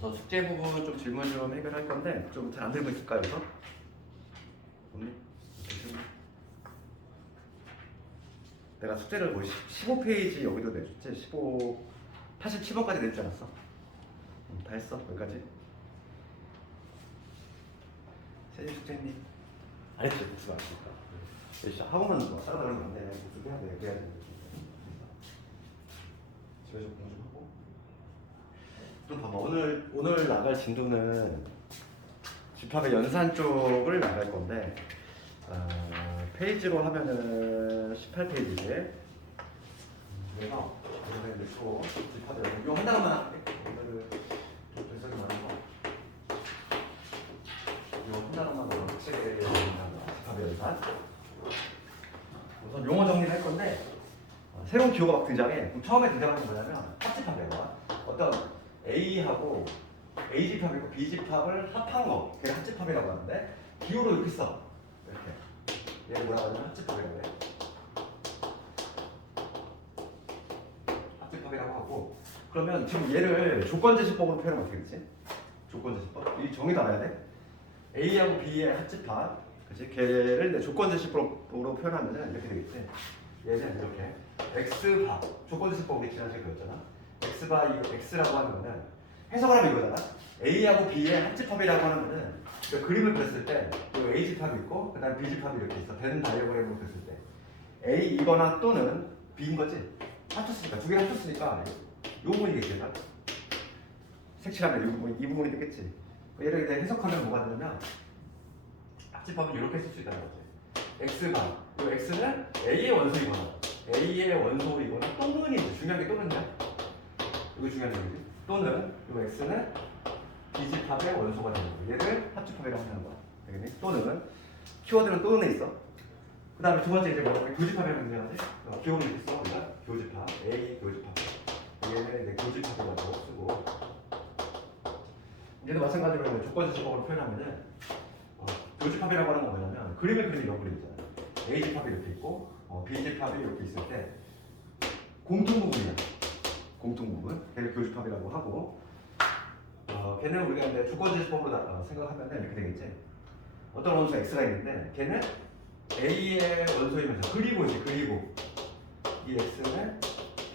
그래서 숙제 부분 좀 질문 좀 해결할 건데 좀 잘 안 들고 있을까요? 그래서? 언니? 내가 숙제를 뭐 15페이지 여기도 내줬지? 87번까지 냈지 않았어? 다 했어? 여기까지? 세진 숙제님? 안 했지? 복습 안 했으니까. 진짜 학원만 뭐 따라다니는 건 안 돼. 복습해야 돼. 그래야 돼. 집에서 공부 좀 하고. 좀 봐봐. 오늘 나갈 진도는 집합의 연산 쪽을 나갈 건데 페이지로 하면은 18페이지에 그래서 오늘은 또 집합의 연산 이거 하나만 할게. 오늘은 좀 분석이 많아서 이거 하나만 확실히 집합의 연산 우선 용어 정리를 할 건데 새로운 기호가 막 등장해. 그럼 처음에 등장하는 게 뭐냐면 합집합이야. 어떤 A하고 A집합 있고 B집합을 합한 거 그게 합집합이라고 하는데 기호로 이렇게 써. 이렇게 얘를 뭐라고 하냐면 합집합이라고 해. 합집합이라고 하고 그러면 지금 얘를 조건제시법으로 표현하면 어떻게 되지? 조건제시법? 이 정의 나와야 돼. A하고 B의 합집합 그치? 걔를 내 조건제시법으로 표현하면 이렇게 되겠지. 얘는 이렇게 X바 조건제시법 우리 지난주에 배웠잖아. X바 이 X라고 하는 거는 해석을 하면 이거잖아. A하고 B의 합집합이라고 하는 거는 그 그림을 그렸을 때 A집합이 있고 그 다음에 B집합이 이렇게 있어. 벤 다이어그램으로 그렸을 때 A이거나 또는 B인 거지. 합쳤으니까 두 개를 합쳤으니까 이 부분이겠지. 색칠하면 이 부분이 되겠지. 얘를 이제 해석하면 뭐가 되냐면 합집합은 이렇게 쓸 수 있다는 거지. X바 이 X는 A의 원소이거나 A의 원소이거나 또는 이제 중요한 게 또는이야. 이거 중요한 얘기지. 또는 이 X는 B집합의 원소가 되는 거야. 얘를 합집합이라고 하는 거야. 되겠니? 또는 키워드는 또는에 있어. 그 다음에 두 번째 이제 뭐냐면 교집합이라고 생각하지? 기호를 이렇게 써. 우리가 교집합 A 교집합 얘는 이제 교집합이라고 쓰고 얘도 마찬가지로 조건제시법으로 표현하면은 교집합이라고 하는 건 뭐냐면 그림을 그리는 이런 그림이잖아. A집합이 이렇게 있고 B집합이 이렇게 있을 때 공통부분이야. 공통부분 걔를 교집합이라고 하고 걔는 우리가 이제 조건제시법으로 생각하면 이렇게 되겠지. 어떤 원소 X가 있는데 걔는 A의 원소이면서 그리고 이 X는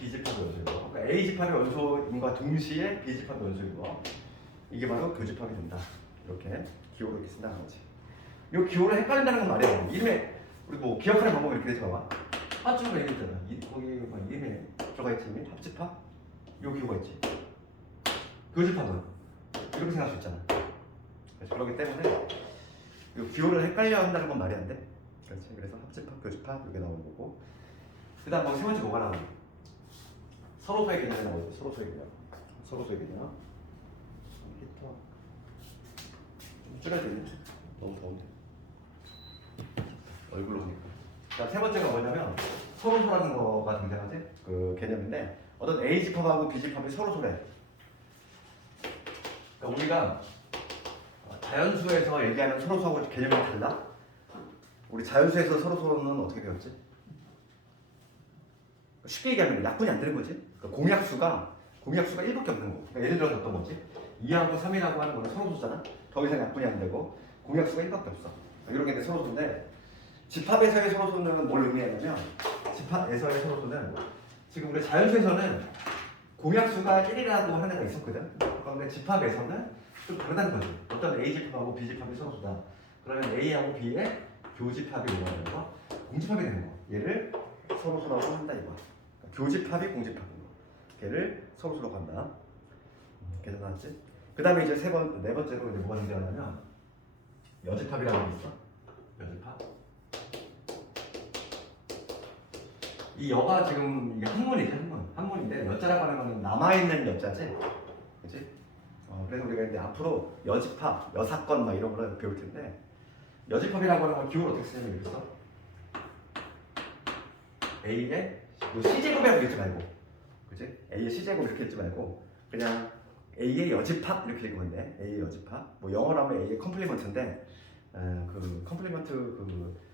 B집합의 원소이고 그러니까 A집합의 원소인과 동시에 B집합의 원소이고 이게 바로 교집합이 된다. 이렇게 기호로 이렇게 쓴다는 거지. 이 기호를 헷갈린다는 건 말이야. 이름에 우리 뭐 기억하는 방법이 이렇게 되지 봐봐. 합집합 얘기했잖아. 거기 이름에 들어가 있지 이미 합집합. 요 기호가 있지. 교집합은 이렇게 생각할 수 있잖아. 그렇기 때문에 이 기호를 헷갈려 한다는 건 말이 안 돼. 그렇지. 그래서 합집합, 교집합 이게 나오는 거고. 그다음 세 번째 뭐가 나오냐? 서로소의 개념이 나오죠. 서로소의 개념. 서로소의 개념. 히터. 좀 줄여야겠네. 너무 더운데. 얼굴로 보니까. 자, 세 번째가 뭐냐면 서로소라는 거가 등장하지. 그 개념인데 어떤 A집합하고 B집합이 서로소래. 그러니까 우리가 자연수에서 얘기하는 서로소하고 개념이 달라? 우리 자연수에서 서로소는 어떻게 배웠지? 쉽게 얘기하면 약분이 안 되는 거지. 그러니까 공약수가 1밖에 없는 거. 그러니까 예를 들어서 어떤 거지? 2하고 3이라고 하는 거는 서로소잖아. 더 이상 약분이 안 되고 공약수가 1밖에 없어. 이런 게 이제 서로소인데 집합에서의 서로소는 뭘 의미하냐면 집합에서의 서로소는 지금 우리 자연수에서는 공약수가 1이라고 하는 애가 있었거든. 그런데 집합에서는 좀 다르다는 거지. 어떤 A집합하고 B집합이 서로소다. 그러면 A하고 B의 교집합이 오가면서 공집합이 되는 거. 얘를 서로소라고 한다 이거. 그러니까 교집합이 공집합인 거. 걔를 서로소라고 한다. 괜찮았지? 그 다음에 이제 네 번째로 이제 뭐가 등장하냐면 여집합이라는 게 있어. 여집합. 이 여가 지금 이게 한문이지 한문인데 여자라고 하는 거는 남아있는 여자지, 그렇지? 그래서 우리가 이제 앞으로 여집합, 여사건 막 이런 거를 배울 텐데 여집합이라고 하는 건 기호를 어떻게 쓰냐면 이렇게 써. A의 C제곱이라고 읽지 말고, 그렇지? A의 C제곱 이렇게 읽지 말고 그냥 A의 여집합 이렇게 읽으면 돼. A의 여집합. 뭐 영어로 하면 A의 컴플리먼트인데 그 컴플리먼트 그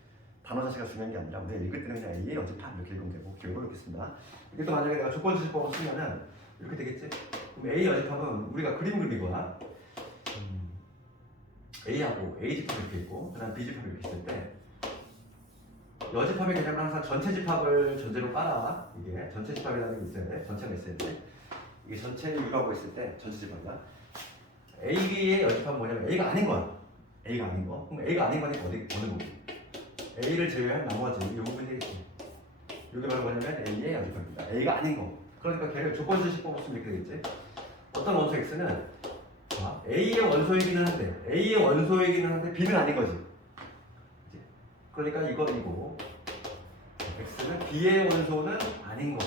단어 자체가 중요한 게 아니라 우리가 읽을 때는 그냥 A의 여집합 이렇게 읽으면 되고 기호를 이렇게 쓴다. 이게 또 만약에 내가 조건지시법을 쓰면은 이렇게 되겠지? 그럼 A 여집합은 우리가 그림 그린 거야. A하고 A집합이 이렇게 있고 그다음 B집합이 이렇게 있을 때 여집합의 개념은 항상 전체 집합을 전제로 깔아. 이게 전체 집합이라는 게 있어야 돼. 전체가 있어야 돼. 이게 전체를 유도하고 있을 때 전체 집합이다. A의 여집합은 뭐냐면 A가 아닌 거야. A가 아닌 거. 그럼 A가 아닌 거니까 어느 부분? A를 제외한 나머지 이 부분이 되겠지. 이게 바로 뭐냐면 A의 여집합입니다. A가 아닌 거. 그러니까 걔를 조건지식 뽑았으면 이렇게 되겠지. 어떤 원소 X는 A의 원소이기는 한데 A의 원소이기는 한데 B는 아닌 거지. 그러니까 이거 X는 B의 원소는 아닌 거.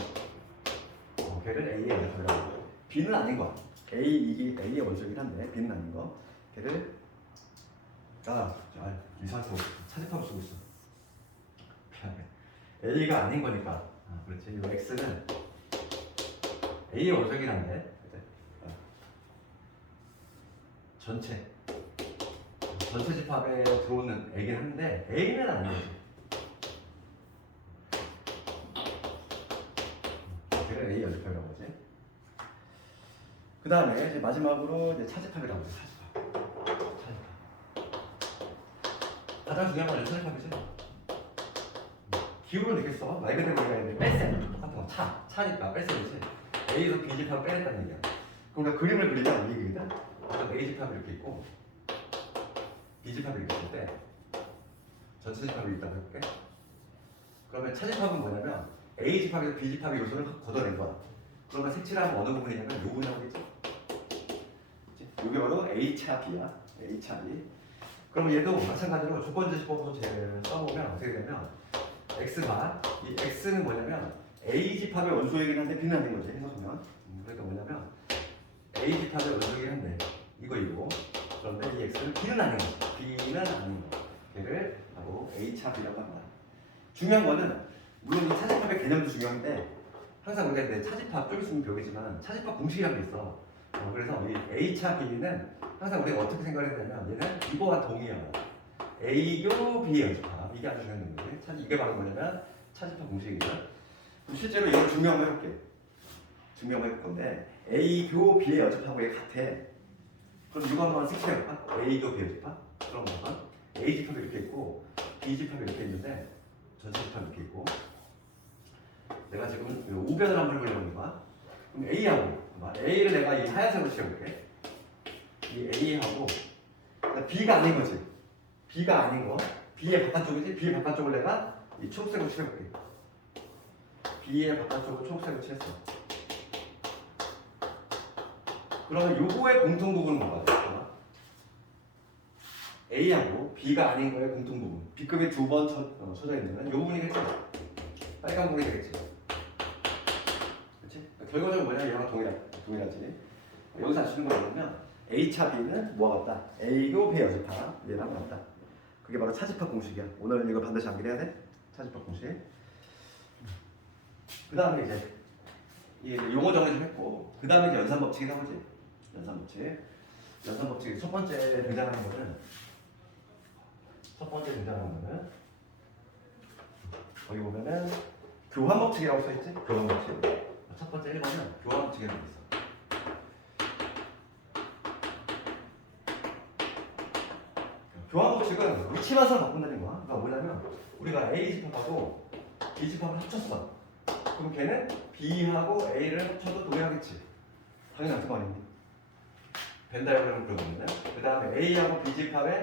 걔를 A의 원소라고 하고 B는 아닌 거야. 이게 A의 원소이긴 한데 B는 아닌 거. 걔를 이상한 거 차집합을 쓰고 있어. A가 아닌 거니까. 그렇지. 이 X는 A의 원소이긴 한데 전체 집합에 들어오는 A긴 한데 A는 아닌 거지. 걔를 A 여집합이라고 하지. 그 다음에 이제 마지막으로 이제 차집합이라고 하지. 차집합. 가장 중요한 건 차집합이지. 기호를 이렇게 써. 말 그대로 우리가 이제 뺄셈 똑같은 거. 차니까 뺄셈이지. A에서 B 집합을 빼냈다는 얘기야. 그러니까 그림을 그리면 이 얘기거든. A 집합이 이렇게 있고 B 집합이 이렇게 있을 때 전체 집합이 있다고 해볼게. 그러면 차집합은 뭐냐면 A 집합에서 B 집합의 요소를 걷어낸 거야. 그러면 색칠하면 어느 부분이냐면 요 부분이 나오겠지. 이게 바로 A 차 B야. A 차 B. 그럼 얘도 마찬가지로 조건지식법으로 써보면 어떻게 되냐면 이 X는 뭐냐면 A 집합의 원소이긴 한데 B는 아닌 거지. 해석하면 그러니까 뭐냐면 A 집합의 원소이긴 한데 이거 그런데 이 X는 B는 아닌 거. B는 아닌 거. 걔를 바로 A 차 B라고 합니다. 중요한 거는 물론 이 차집합의 개념도 중요한데 항상 우리가 이제 차집합 좀 있으면 배우겠지만 차집합 공식이라는 게 있어. 그래서 이 A 차 B는 항상 우리가 어떻게 생각을 했냐면 얘는 이거와 동의어야. A교 B의 여집합. 이게 아주 중요한 건데 이게 바로 뭐냐면 차집합 공식이거든. 실제로 이걸 증명을 해볼게. 증명을 해볼 건데 A교 B의 여집합하고 얘 같아. 그럼 이거 한번 색칠해볼까? A교 B의 여집합? 그럼 뭐가? A 집합이 이렇게 있고 B 집합이 이렇게 있는데 전체 집합이 이렇게 있고 내가 지금 우변을 한번 해보려는 거야. 그럼 A를 내가 이 하얀색으로 칠해볼게. 이 A하고 B가 아닌 거지. B가 아닌 거. B의 바깥쪽이지. B의 바깥쪽을 내가 이 초록색으로 칠해볼게. B의 바깥쪽을 초록색으로 칠했어. 그러면 요거의 공통 부분은 뭐가 될까? A하고 B가 아닌 거의 공통 부분. B급이 두 번 쳐져 있는 요 부분이겠지. 빨간 부분이 되겠지. 그렇지? 결과적으로 뭐냐? 얘랑 동일하지. 여기서 알 수 있는 건 뭐냐면 A 차 B는 뭐가 같다? A교 B 여집합 얘랑 같다. 그게 바로 차집합 공식이야. 오늘 이거 반드시 암기해야 돼. 차집합 공식. 그 다음에 이제 용어 정리 좀 했고 그 다음에 이제 연산 법칙이 나오지. 연산 법칙 첫 번째 등장하는 거는 거기 보면은 교환 법칙이라고 써있지? 교환 법칙. 첫 번째 1번은 교환 법칙이라고 있어. 교환 법칙은 위치만서 바꾼다는 거야. 그러니까 뭐냐면 우리가 A 집합하고 B 집합을 합쳤어. 그럼 걔는 B하고 A를 합쳐도 동일하겠지. 당연히 같은 거 아닙니까? 벤 다이어그램을 그려보면 그 다음에 A하고 B 집합의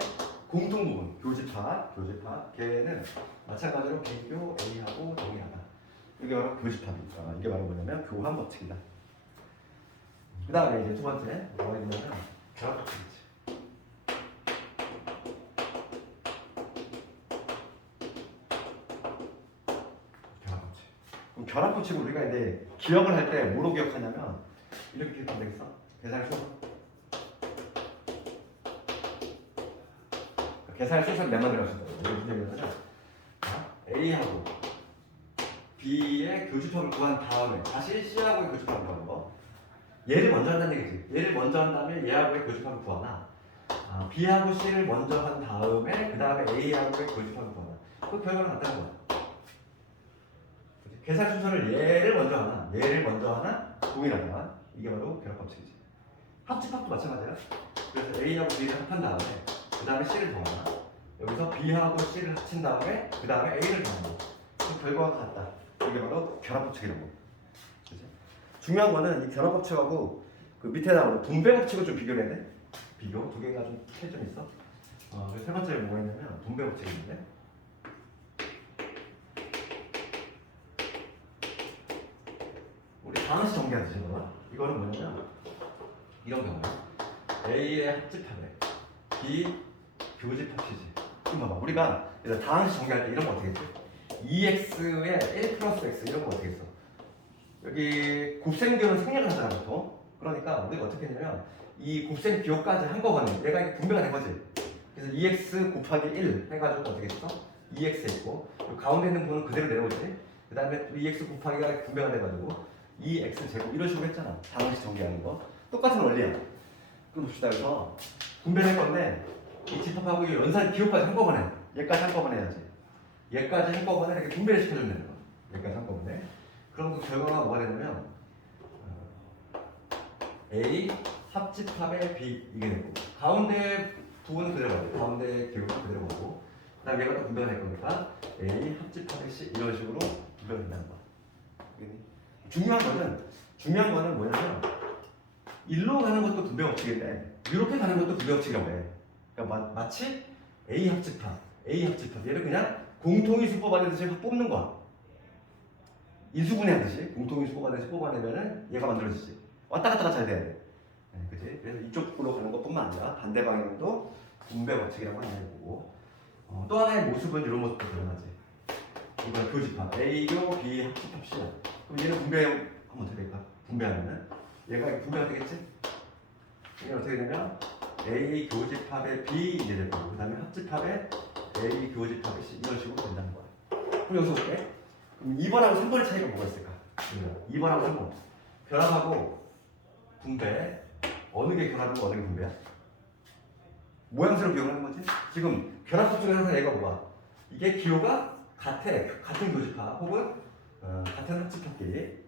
공통 부분 교집합 걔는 마찬가지로 B교 A하고 동일하다. 이게 바로 교집합이니까 이게 바로 뭐냐면 교환 법칙이다. 그 다음에 이제 두 번째 뭐가 있냐면 결합 법칙이지. 그럼 결합 법칙을 우리가 이제 기억을 할 때 뭐로 기억하냐면 이렇게 기억하면 되겠어. 계산을 써서 계산을 써서 몇 만들어 준다고. 무슨 얘기냐면 A하고 B의 교집합을 구한 다음에 다시 C하고의 교집합을 구하는 거. 얘를 먼저 한다는 얘기지. 얘를 먼저 한 다음에 얘하고의 교집합을 구하나 B하고 C를 먼저 한 다음에 그 다음에 A하고의 교집합을 구하나. 그 결과는 같다는 거야. 계산 순서를 얘를 먼저 하나 동일하다. 이게 바로 결합법칙이지. 합집합도 마찬가지야. 그래서 A하고 B를 합한 다음에 그 다음에 C를 더하나, 여기서 B하고 C를 합친 다음에 그 다음에 A를 더하는 거. 그 결과가 같다. 이게 바로 결합법칙이라고. 그치? 중요한 거는 이 결합법칙하고 그 밑에 나오는 분배법칙을 좀 비교해야 돼. 비교 두 개가 좀 차이점이 있어. 세 번째 뭐가 있냐면 분배법칙이 있는데, 우리 방식 정리하듯이 이거는 뭐냐면 이런 경우야. A의 합집합에 B 교집합이지. 지금 봐봐. 우리가 다항식 정리할 때 이런 거 어떻게 했지? 2x에 1 플러스 x 이런 거 어떻게 했어? 여기 곱셈기호는 생략을 하잖아 보통. 그러니까 우리가 어떻게 했냐면 이 곱셈기호까지 한꺼번에 얘가 이렇게 분배가 된 거지. 그래서 2x 곱하기 1 해가지고 어떻게 했어? 2x 있고 가운데 있는 부분은 그대로 내려오지. 그 다음에 2x 곱하기가 분배가 돼가지고 2x 제곱 이런 식으로 했잖아. 다항식 정리하는 거 똑같은 원리야. 그럼 봅시다. 그래서 분배를 할 건데 이 집합하고 이 연산 기호까지 한꺼번에, 얘까지 한꺼번에 해야지. 얘까지 한꺼번에 이렇게 분배를 시켜주면 되는 거야. 얘까지 한꺼번에. 그럼 그 결과가 뭐가 되냐면 A 합집합의 B 이게 되고, 가운데 부분은 그대로 가고 가운데 기호가 그대로 가고, 그 다음에 얘가 또 분배가 될 거니까 A 합집합의 C 이런 식으로 분배가 된다는 거야. 중요한 거는 뭐냐면 일로 가는 것도 분배법칙인데 이렇게 가는 것도 분배법칙이라고 해. 그러니까 마치 A 합집합 얘를 그냥 공통인수 뽑아내듯이 뽑는 거야. 인수분해하듯이 공통인수 뽑아내면은 얘가 만들어지지. 왔다 갔다가 잘 돼야 돼. 네, 그치? 그래서 이쪽으로 가는 것뿐만 아니라 반대 방향도 분배법칙이라고 하는 거고, 또 하나의 모습은 이런 모습도 드러나지. 이건 교집합 A교 B 합집합 C야. 그럼 얘를 분배하면 어떻게 될까? 분배하면은 얘가 분배가 되겠지? 이게 어떻게 되냐면 A 교집합의 B 이게 될 거고, 그 다음에 합집합의 A 교집합의 C 이런 식으로 된다는 거야. 그럼 여기서 볼게. 그럼 2번하고 3번의 차이가 뭐가 있을까? 2번하고 3번. 결합하고 분배. 어느 게 결합이고 어느 게 분배야? 모양새로 기억하는 거지? 지금 결합법 중에 항상 얘가 뭐야? 이게 기호가 같은 교집합 혹은 같은 합집합끼리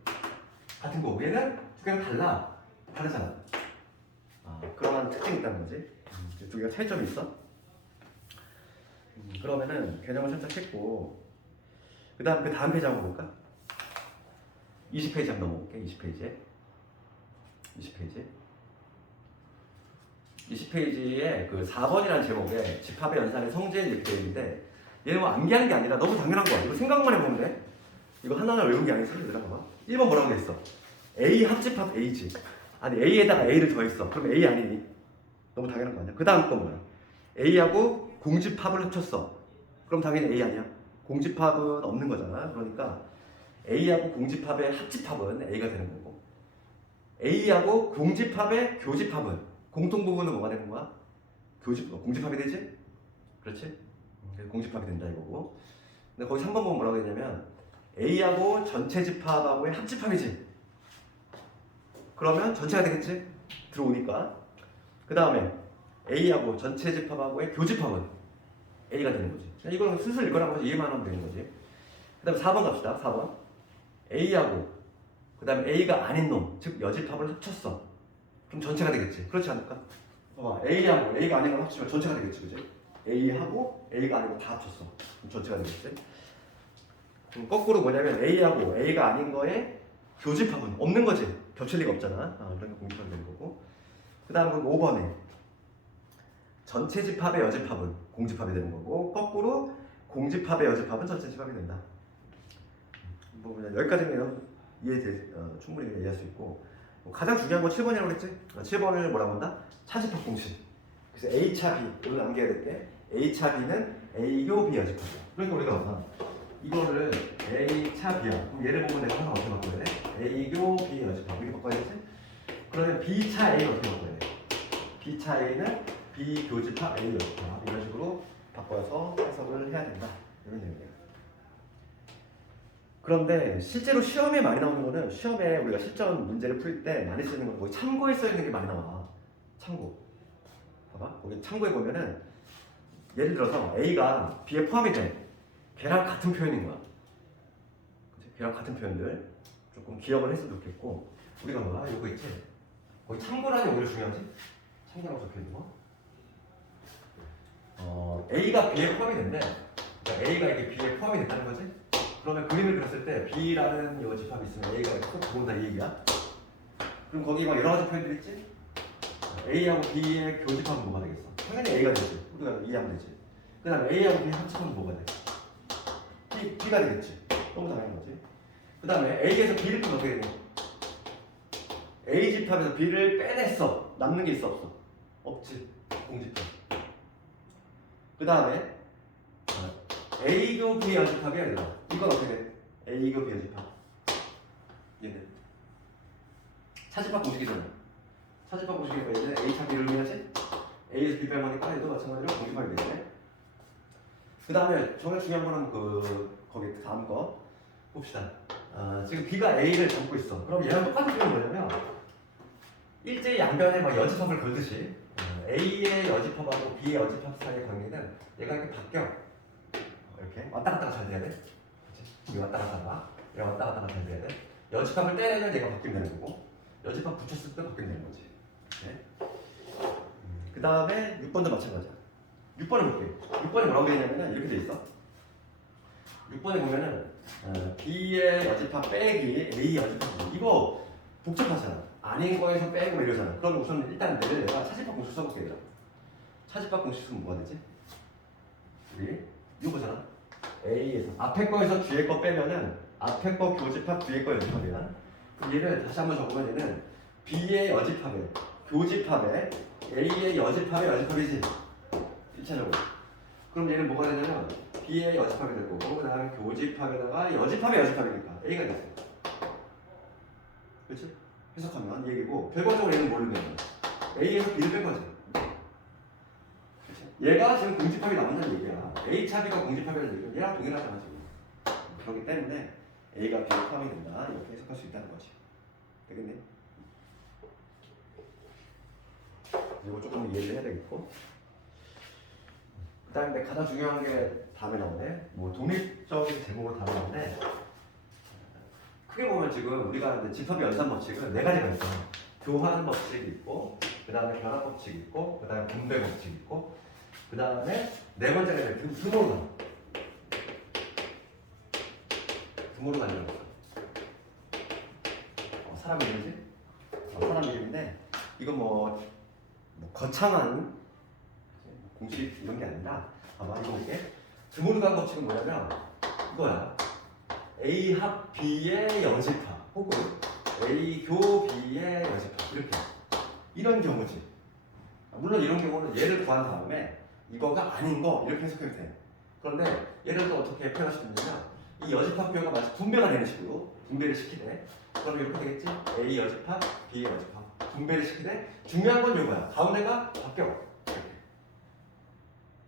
같은 거고, 얘는 두 개가 다르잖아. 그러한 특징이 있다는 거지. 두 개가 차이점이 있어. 그러면은 개념을 살짝 했고, 그 다음 페이지 한번 볼까? 20페이지 한번 넘어볼게. 20페이지에 그 4번이라는 제목에 집합의 연산의 성질 이렇게 되어 있는데, 얘는 뭐 암기하는 게 아니라 너무 당연한 거야. 이거 생각만 해보면 돼. 이거 하나하나 외운 게 아니지. 봐봐. 1번 뭐라고 돼 있어? A 합집합 A지. 아니 A에다가 A를 더했어. 그럼 A 아니니? 너무 당연한 거 아니야? 그 다음 건 뭐야? A하고 공집합을 합쳤어. 그럼 당연히 A 아니야? 공집합은 없는 거잖아. 그러니까 A하고 공집합의 합집합은 A가 되는 거고, A하고 공집합의 교집합은 공통 부분은 뭐가 되는 거야? 공집합이 되지? 그렇지? 공집합이 된다 이거고. 근데 거기 3번 보면 뭐라고 되냐면 A하고 전체 집합하고의 합집합이지. 그러면 전체가 되겠지? 들어오니까. 그 다음에 A하고 전체 집합하고의 교집합은 A가 되는 거지. 이거는 슬슬 이거라고 이해만 하면 되는 거지. 그 다음에 4번 갑시다. 4번. A하고 그 다음에 A가 아닌 놈, 즉 여집합을 합쳤어. 그럼 전체가 되겠지. 그렇지 않을까? 봐봐. A하고 A가 아닌 걸 합치면 전체가 되겠지. 그지? A하고 A가 아닌 거 다 합쳤어. 그럼 전체가 되겠지. 그럼 거꾸로 뭐냐면 A하고 A가 아닌 거에 교집합은 없는 거지. 겹칠 리가 없잖아. 그러니까 공집합이 되는 거고. 그 다음은 5번에 전체 집합의 여집합은 공집합이 되는 거고, 거꾸로 공집합의 여집합은 전체 집합이 된다. 뭐 그냥 여기까지는 충분히 이해할 수 있고, 가장 중요한 건 7번이라고 했지? 7번을 뭐라고 한다? 차집합 공식. 그래서 A차 B, 오늘 남겨야 될 게 A차 B는 A교 B 여집합이야. 그러니까 우리가 이거를 A차 B야. 그럼 얘를 보면 내가 항상 어떻게 바꿔야 돼? A교 B 여집합 이렇게 바꿔야지? 그러면 B차 A는 어떻게 바꿔야 돼? B차 A는 B 교집합 A 여집합 이런 식으로 바꿔서 해석을 해야 된다. 이런 내용이에요. 그런데 실제로 시험에 많이 나오는 거는, 시험에 우리가 실전 문제를 풀 때 많이 쓰는 건 거기 참고에 써 있는 게 많이 나와. 참고. 봐봐. 거기 참고에 보면은 예를 들어서 A가 B에 포함이 돼. 걔랑 같은 표현인 거야. 걔랑 같은 표현들 조금 기억을 했으면 좋겠고, 우리가 뭐야? 이거 있지? 거기 참고란이 오히려 중요하지? 참고라고 적혀있는 거. A가 B에 포함이 된대. 그러니까 A가 이게 B에 포함이 됐다는 거지? 그러면 그림을 그렸을 때 B라는 여집합이 있으면 A가 꼭 들어온다 이 얘기야. 그럼 거기 막 여러 가지 표현들 있지? A하고 B의 교집합은 뭐가 되겠어? 당연히 A가 되지. 우리가 이해하면 되지. 그 다음에 A하고 B 합집합은 뭐가 돼? B가 되겠지. 너무 당연한 거지. 그 다음에 A에서 B를 빼면 어떻게 되냐? A 집합에서 B를 빼냈어. 남는 게 있어 없어? 없지. 공집합. 그 다음에 A교 B 여집합이 아니라 이건 어떻게 돼? A교 B 여집합. 얘는 차집합 공식이잖아. 차집합 공식이니까 얘는 A 차 B를 의미하지? A에서 B 빼먹으니까 얘도 마찬가지로 공집합이 되네. 그 다음에 정말 중요한 거는 거기 다음 거 봅시다. 지금 B가 A를 담고 있어. 그럼 얘랑 똑같은 게 뭐냐면 일제히 양변에 막 여집합을 걸듯이 A의 여집합하고 B의 여집합 사이의 관계는 얘가 이렇게 바뀌어. 이렇게 왔다 갔다가 잘 돼야 돼. 그치? 이게 왔다 갔다가 얘가 왔다 갔다가 잘 돼야 돼. 여집합을 떼내면 얘가 바뀌면 되는 거고 여집합 붙였을 때 바뀌면 되는 거지. 네? 그 다음에 6번도 마찬가지야. 6번을 볼게. 6번에 뭐라고 되어 있냐면 이렇게 돼 있어. 6번에 보면은 B의 여집합 빼기 A 여집합 이거 복잡하잖아. 아닌 거에서 빼고 이러잖아. 그럼 우선 일단 내가 차집합 공식 써볼게. 얘들아. 차집합 공식 쓰면 뭐가 되지? 우리 이거 보잖아. A에서 앞에 거에서 뒤에 거 빼면은 앞에 거 교집합 뒤에 거 여집합이야. 그럼 얘를 다시 한번 적으면 얘는 B의 여집합에 교집합에 A의 여집합의 여집합이지. 1차적으로. 그럼 얘는 뭐가 되냐면 B의 여집합이 되고 그 다음에 교집합에다가 여집합의 여집합이니까 A가 됐어요. 그렇지? 해석하면 얘기고 결과적으로 얘는 뭘 넣으면 A에서 B를 뺀 거지. 그렇지? 얘가 지금 공집합이 나온다는 얘기야. A 차 B가 공집합이라는 얘기야. 얘랑 동일하잖아 지금. 그렇기 때문에 A가 B에 포함이 된다. 이렇게 해석할 수 있다는 거지. 되겠네? 이거 조금 이해를 해야 되겠고 그 다음에 가장 중요한 게 다음에 나오네. 뭐 독립적인 제목으로 다음에 나오네. 크게 보면 지금 우리가 이제 집합의 연산 법칙은 네 가지가 있어. 교환 법칙이 있고, 그 다음에 결합 법칙이 있고, 그 다음에 분배 법칙이 있고, 그 다음에 네 번째가 이제 드모르간. 드모르간이라고 있어. 사람 이름이지? 사람 이름인데 이건 뭐 거창한 공식 이런 게 아니라 아마 이거 볼게. 드모르간 법칙은 뭐냐면 이거야. A 합 B의 여집합 혹은 A 교 B의 여집합 이렇게 이런 경우지. 물론 이런 경우는 얘를 구한 다음에 이거가 아닌 거 이렇게 해석해도 돼. 그런데 얘를 또 어떻게 표현할 수 있냐면 이 여집합 표현가 마치 분배가 되는 식으로 분배를 시키되 그럼 이렇게 되겠지? A 여집합 B 여집합 분배를 시키되 중요한 건 이거야. 가운데가 바뀌어. 이렇게.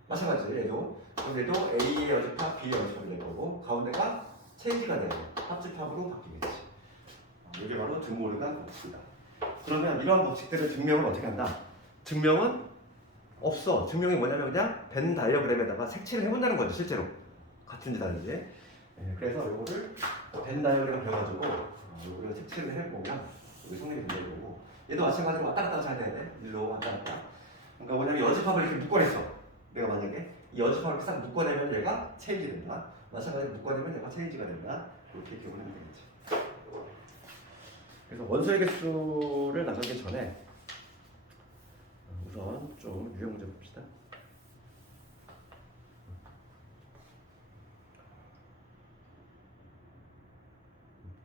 마찬가지 얘도 A의 여집합 B의 여집합이 될 거고 가운데가 체인지가 되고 합집합으로 바뀌겠지. 이게 바로 드모르간 법칙이다. 그러면 이러한 법칙들의 증명은 어떻게 한다? 증명은 없어. 증명이 뭐냐면 그냥 벤 다이어그램에다가 색칠을 해본다는 거죠. 실제로 같은지 다른지. 그래서 이거를 벤 다이어그램을 배워가지고 우리가 색칠을 해보면 여기 성립이 된다는 거고 얘도 마찬가지로 왔다 갔다 잘 돼야 돼. 일로 왔다 갔다. 그러니까 뭐냐면 여집합을 이렇게 묶어냈어. 내가 만약에 이 여집합을 이렇게 싹 묶어내면 얘가 체인지 된다. 마찬가지로 묶어내면 얘가 체인지가 된다. 이렇게 기억을 하면 되겠지. 그래서 원소의 개수를 나가기 전에 우선 좀 유형 문제 봅시다.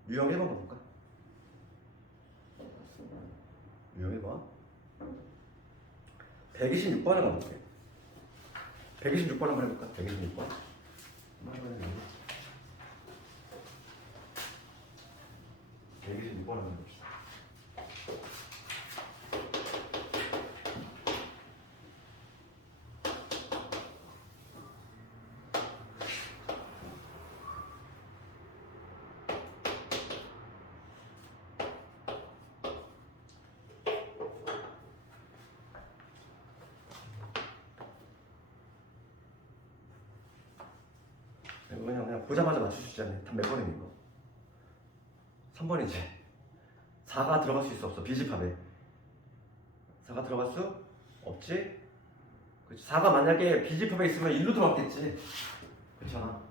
유형 1번 볼까? 유형 1번 126번을 가볼게. 126번 한번 해볼까? 126번 126번 한번 해봅시다. 그냥 보자마자 맞출 수 있잖아요. 답 몇 번입니까? 3번이지. 4가 들어갈 수 있어 없어? 비집합에 4가 들어갈 수 없지? 그치? 4가 만약에 비집합에 있으면 1로 들어갔겠지. 그렇잖아.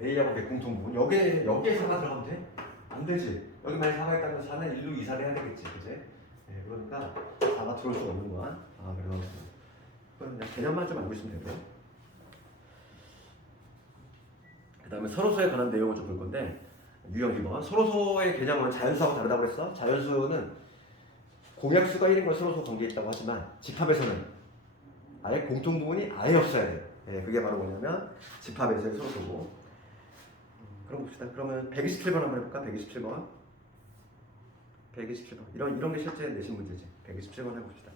A하고 B 공통 부분 여기에 4가 들어가면 돼? 안 되지. 여기 만약 4가 있다면 4는 1로 이사를 해야 되겠지. 그치? 네, 그러니까 4가 들어올 수가 없는 거야. 그래서 그건 그냥 개념만 좀 알고 있으면 되고. 그 다음에 서로소에 관한 내용을 좀 볼 건데 유형 2번 서로소의 개념은 자연수하고 다르다고 했어. 자연수는 공약수가 1인 걸 서로소 관계에 있다고 하지만 집합에서는 아예 공통 부분이 아예 없어야 돼. 네, 그게 바로 뭐냐면 집합에서의 서로소고. 그럼 봅시다. 그러면 127번 한번 해볼까? 127번. 127번. 이런 게 실제 내신 문제지. 127번 해봅시다.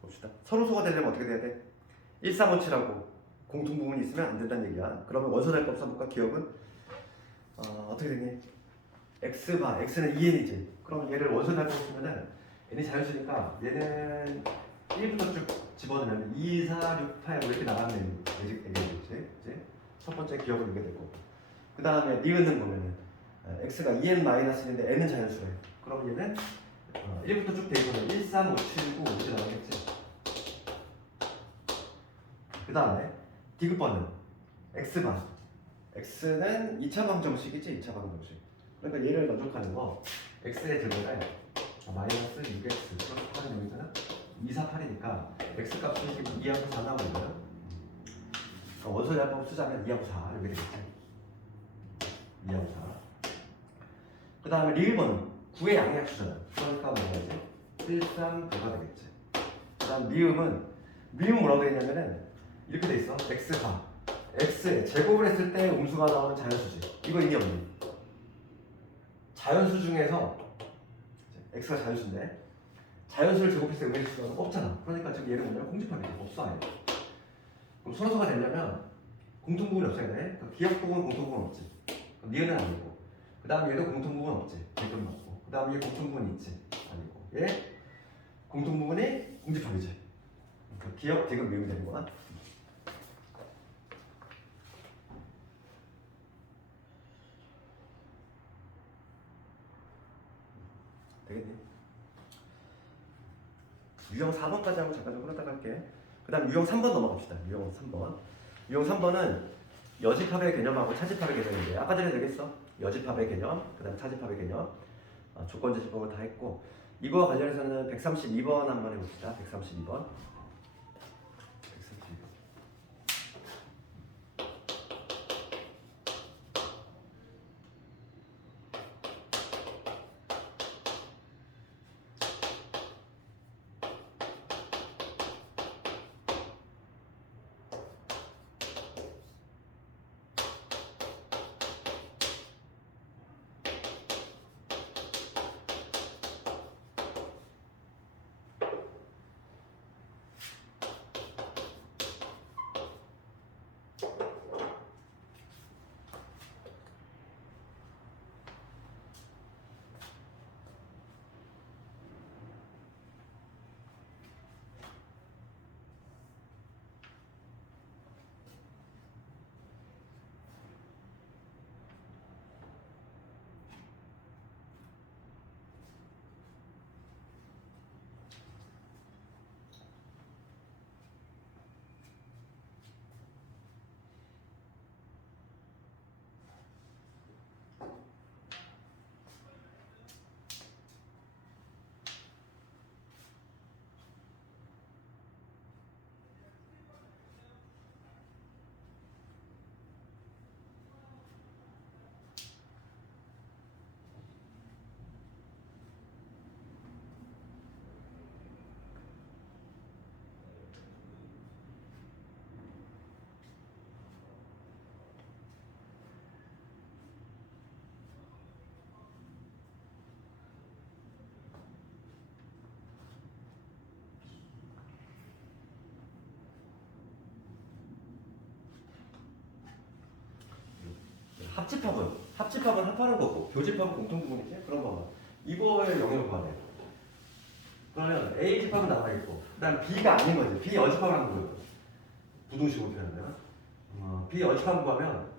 봅시다. 서로소가 되려면 어떻게 돼야 돼? 1357하고 공통 부분이 있으면 안 된다는 얘기야. 그러면 원소날법 써볼까? 기억은 어떻게 되니? x가 x는 2n이지. 그럼 얘를 원소날법 쓰면은 n이 자연수니까 얘는 1부터 쭉 집어넣으면 2, 4, 6, 8 이렇게 나가는 얘기겠지. 첫 번째 기억을 이렇게 되고. 그 다음에 니은은 보면은 x가 2n-인데 n은 자연수래. 그럼 얘는 1부터 쭉 되고는 1, 3, 5, 7, 9 이렇게 나오겠지. 그 다음에 디귿번은 x가 x는 2차 방정식이지. 2차 방정식. 그러니까 얘를 만족하는 거 x의 제곱에 마이너스 6x 플러스 8은 여기서는 2, 4, 8이니까 x 값은 2하고 4 나오거든. 원소날법 쓰자면 2하고 4 이렇게 되겠지. 2하고 4. 그 다음에 리을번은 9의 양약수잖아. 그러니까 뭐가지? 1, 3, 9가 되겠지. 그 다음 미음은 뭐라고 되어 있냐면은 이렇게 돼 있어. x가 x에 제곱을 했을 때 음수가 나오는 자연수지. 이거 의미 없니? 자연수 중에서 x가 자연수인데 자연수를 제곱했을 때 음수가 없잖아. 그러니까 지금 얘를 보면 공집합이지. 없어 아예. 그럼 서로소가 되려면 공통부분이 없어야 돼. 그러니까 기억 부분 공통부분 없지. 니은은 아니고. 그 다음 얘도 공통부분 없지. 대금 맞고. 그 다음 얘 공통부분 있지. 아니고. 얘 공통부분이 공집합이지. 그러니까 기억, 대금, 미음이 되는 거야. 되겠니? 유형 4번까지 하고 잠깐 좀 흘렀다 갈게. 그 다음 유형 3번 넘어갑시다. 유형 3번. 유형 3번은 여집합의 개념하고 차집합의 개념인데 아까 전에 되겠어? 여집합의 개념, 그 다음 차집합의 개념, 조건제 집합을 다 했고 이거와 관련해서는 132번 한번 해봅시다. 132번. 합집합은 합하는 거고 교집합은 공통부분이지? 그런 거 이거의 영역을 구하래. 그러면 A 집합은 나와있고 그 다음 B가 아닌 거지. B 여집합을 하는 거예요. 부등식으로 표현하면 B 여집합을 구하면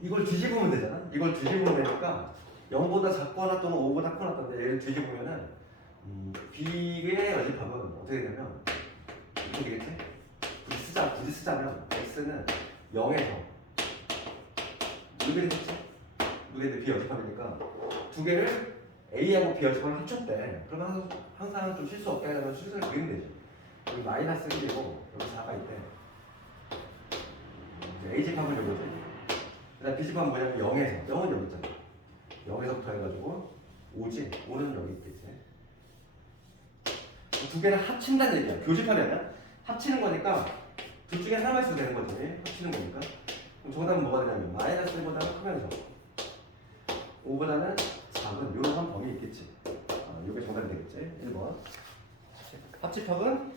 이걸 뒤집으면 되잖아. 이걸 뒤집으면 되니까 0보다 작거나 또는 5보다 크거나 또는 얘를 뒤집으면은 B의 여집합은 어떻게 되냐면 이렇게 되겠지? 굳이 쓰자면 X는 0에서 누게 되겠지? 누게 돼? B 여집합이니까 두 개를 A하고 B 여집합을 합쳤대. 그러면 항상 좀 실수 없게 하려면 실수를 그리면 되지. 여기 마이너스 1이고 여기 4가 있대. A 집합은 여기지. 그다음 B 집합은 뭐냐면 0에서 0은 여기 있잖아. 0에서부터 해가지고 5지. 5는 여기 있겠지. 두 개를 합친다는 얘기야. 교집합이 아니야. 합치는 거니까 둘 중에 하나만 있어도 되는 거지. 합치는 거니까. 그럼 정답은 뭐가 되냐면 마이너스 1보다는 크면서 5보다는 작은 요런 한 범위 있겠지. 요게 정답이 되겠지. 1번. 합집합은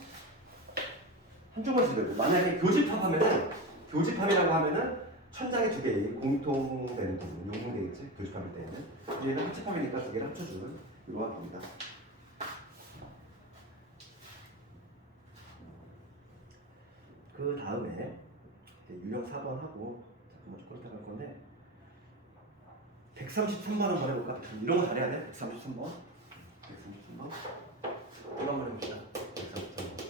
한쪽만 쓰고 만약에 교집합이라고 하면은 천장의 두 개의 공통되는 부분 용공되겠지. 교집합일 때는 얘는 합집합이니까 두 개를 합쳐주는 이러한 겁니다. 그 다음에 유형 4번 하고 잠깐만 좀 그렇게 할 건데 133번 한번 해볼까? 이런 거 잘해야 돼. 133번 이거 한번 해봅시다. 133번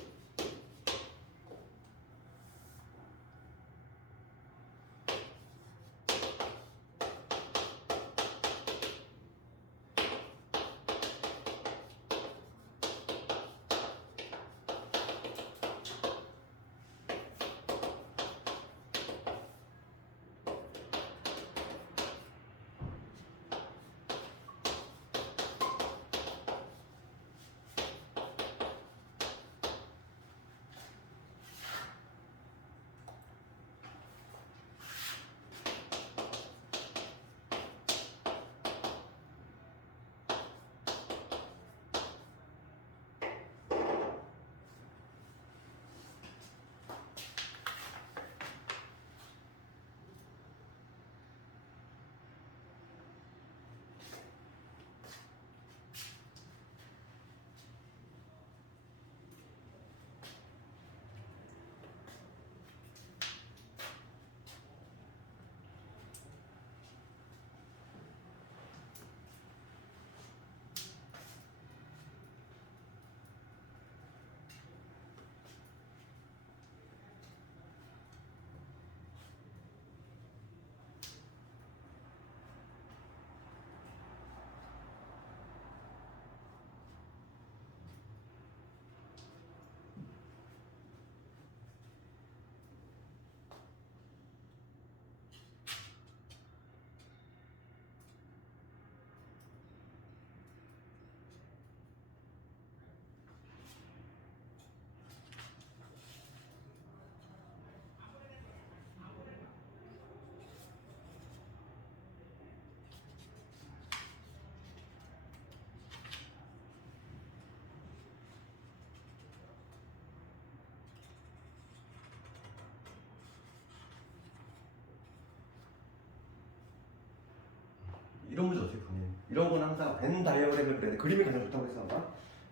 이런 문제 어떻게 푸니? 이런 건 항상 벤 다이어그램을 그려야 돼. 그림이 가장 좋다고 했어 아마?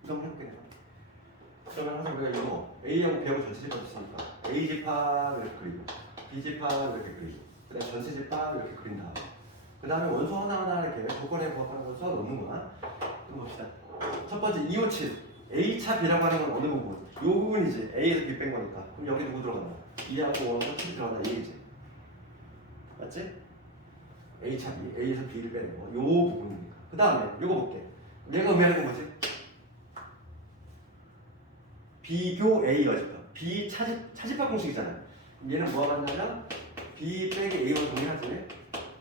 이거 한번 해볼게. 그러면 항상 우리가 이거 A하고 B하고 전체 집합 있으니까 A 집합 이렇게 그리고 B 집합 이렇게 그리고 그 다음에 전체 집합 이렇게 그린 다음에 그 다음에 원소 하나하나 이렇게 조건에 부합하는 거 써 놓는 거야. 좀 봅시다. 첫 번째 257 A차 B라고 하는 건 어느 부분? 이 부분이지. A에서 B 뺀 거니까. 그럼 여기 누구 들어가나? 2하고 1하고 7 들어가나? 얘기지. 맞지? A차 B, A에서 B를 빼는 거. 요 부분이니까. 그 다음에 요거 볼게. 얘가 의미하는 건 뭐지? 비교 A 여집합. B 차집합 공식이잖아. 얘는 뭐가 맞냐면 B 빼기 A와 동일하지.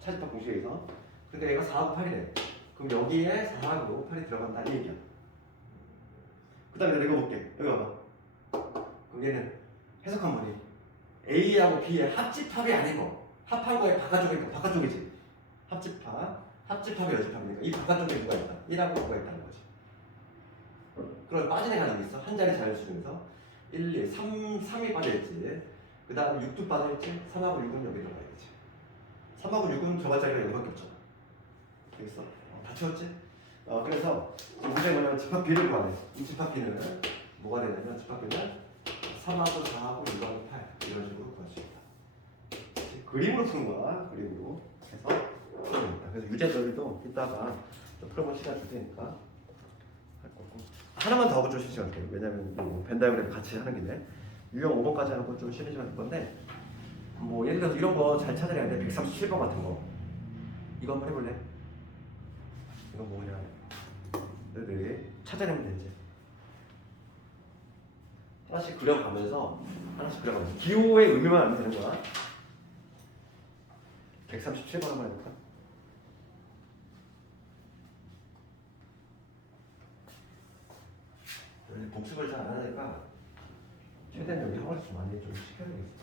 차집합 공식에서. 그러니까 얘가 4하고 8이래. 그럼 여기에 4하고 8이 들어간다 이 얘기야. 그 다음에 내가 이거 볼게. 여기 봐봐. 그럼 얘는 해석 한 번이 A하고 B의 합집합이 아니고 합한 거의 바깥쪽이지. 합집합이 여집합이니까 이 바깥쪽에 누가 있다? 1하고 누가 있다는 거지. 그럼 빠진 애가 누구 있어? 한 자리 자연수 중에서 1, 2, 3이 빠져있지. 그 다음에 6도 빠져있지. 3하고 6은 여기 들어가야지. 3하고 6은 들어갈 자리가 여기밖에 없잖아. 되겠어? 다 채웠지? 그래서 문제가 뭐냐면 집합비를 구하래. 이 집합비는 뭐가 되냐면 집합비는 3하고 4하고 6하고 8 이런 식으로 구할 수 있다. 그림으로 푸는 거야. 그림으로 해서 푸는 겁니다. 그래서 유제들도 이따가 좀 풀어볼 시간 줄 테니까 할 거고 하나만 더 하고 좀 쉬는 시간 줄게요. 왜냐면 벤 다이어그램 같이 하는 길에 유형 5번까지 하고 좀 쉬는 시간 줄 건데 뭐 예를 들어서 이런 거 잘 찾아내야 돼. 137번 같은 거 이거 한번 해볼래? 이거 뭐냐 너희들이 찾아내면 되지. 하나씩 그려가면서 기호의 의미만 알면 되는 거야. 137번 한번 해볼까? 복습을 잘 안 하니까 최대한 여기 학원에서 좀 많이 좀 시켜야 되겠어.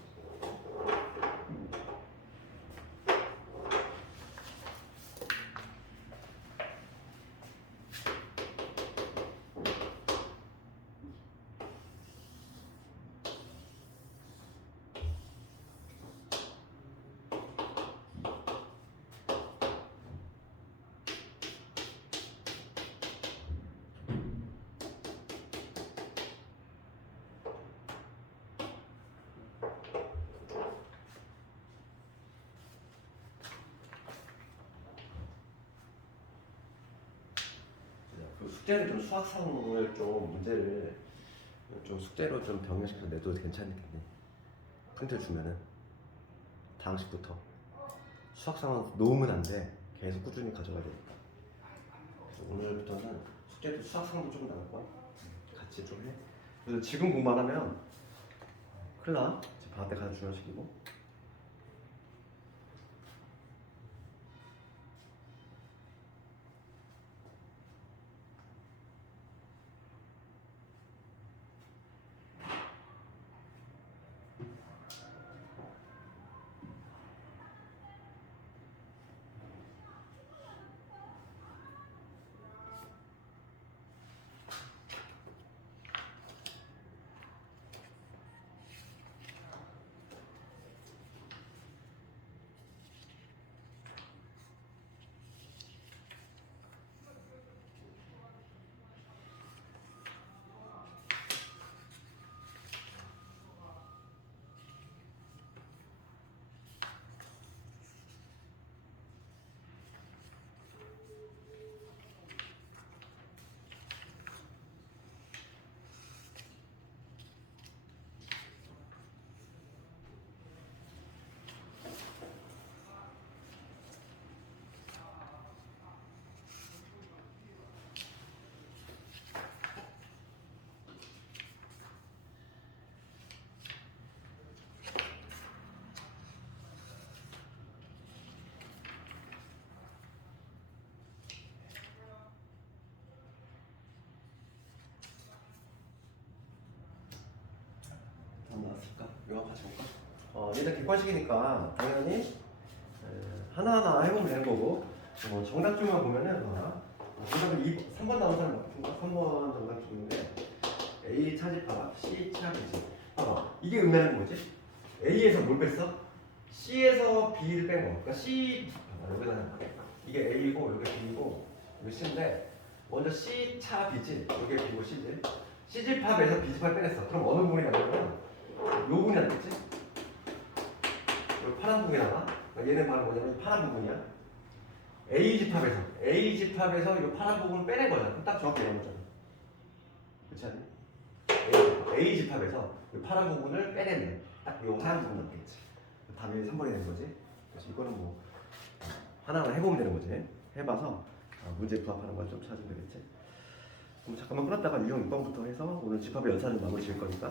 그 숙제를 좀 수학상을 좀 문제를 좀 숙제로 좀 병행시켜서 내도 괜찮겠네. 프린트 주면은 다음 식부터 수학상은 놓으면 안 돼. 계속 꾸준히 가져가야 되니까. 그래서 오늘부터는 숙제도 수학상도 좀 나올 거야. 같이 좀 해. 그래서 지금 공부만 하면 큰일 나. 지금 방학 때 가장 중요한 시기고. 나왔을까? 이거 가져올까? 일단 객관식이니까 당연히 하나하나 해보면 되는 거고 정답줄만 보면은 정답은 3번 나온 사람 같은가? 3번 정답줄인데 A 차집합, C 차집합. 봐봐, 이게 의미하는 거지? A에서 뭘 뺐어? C에서 B를 뺀 거. 그러니까 C 여기다 이게 A고 여기 B고 여기 C인데 먼저 C 차 B지. 여기 B고 C지. C집합에서 B집합 빼냈어. 그럼 어느 부분이 나오냐면 요 부분이 나겠지? 요 파란 부분이 나와. 그러니까 얘는 바로 뭐냐면 파란 부분이야. A집합에서 요 파란 부분을 빼낸 거잖아. 그럼 딱 정확히 나오잖아. 그렇지 않니? A집합에서 요 파란 부분을 빼냈네. 딱 요 하얀 부분 남겠지. 답이 3번이 되는 거지. 그래서 이거는 뭐 하나하나 해보면 되는 거지. 해봐서 문제 부합하는 걸 좀 찾으면 되겠지. 그럼 잠깐만 끊었다가 유형 6번부터 해서 오늘 집합의 연산을 마무리 지을 거니까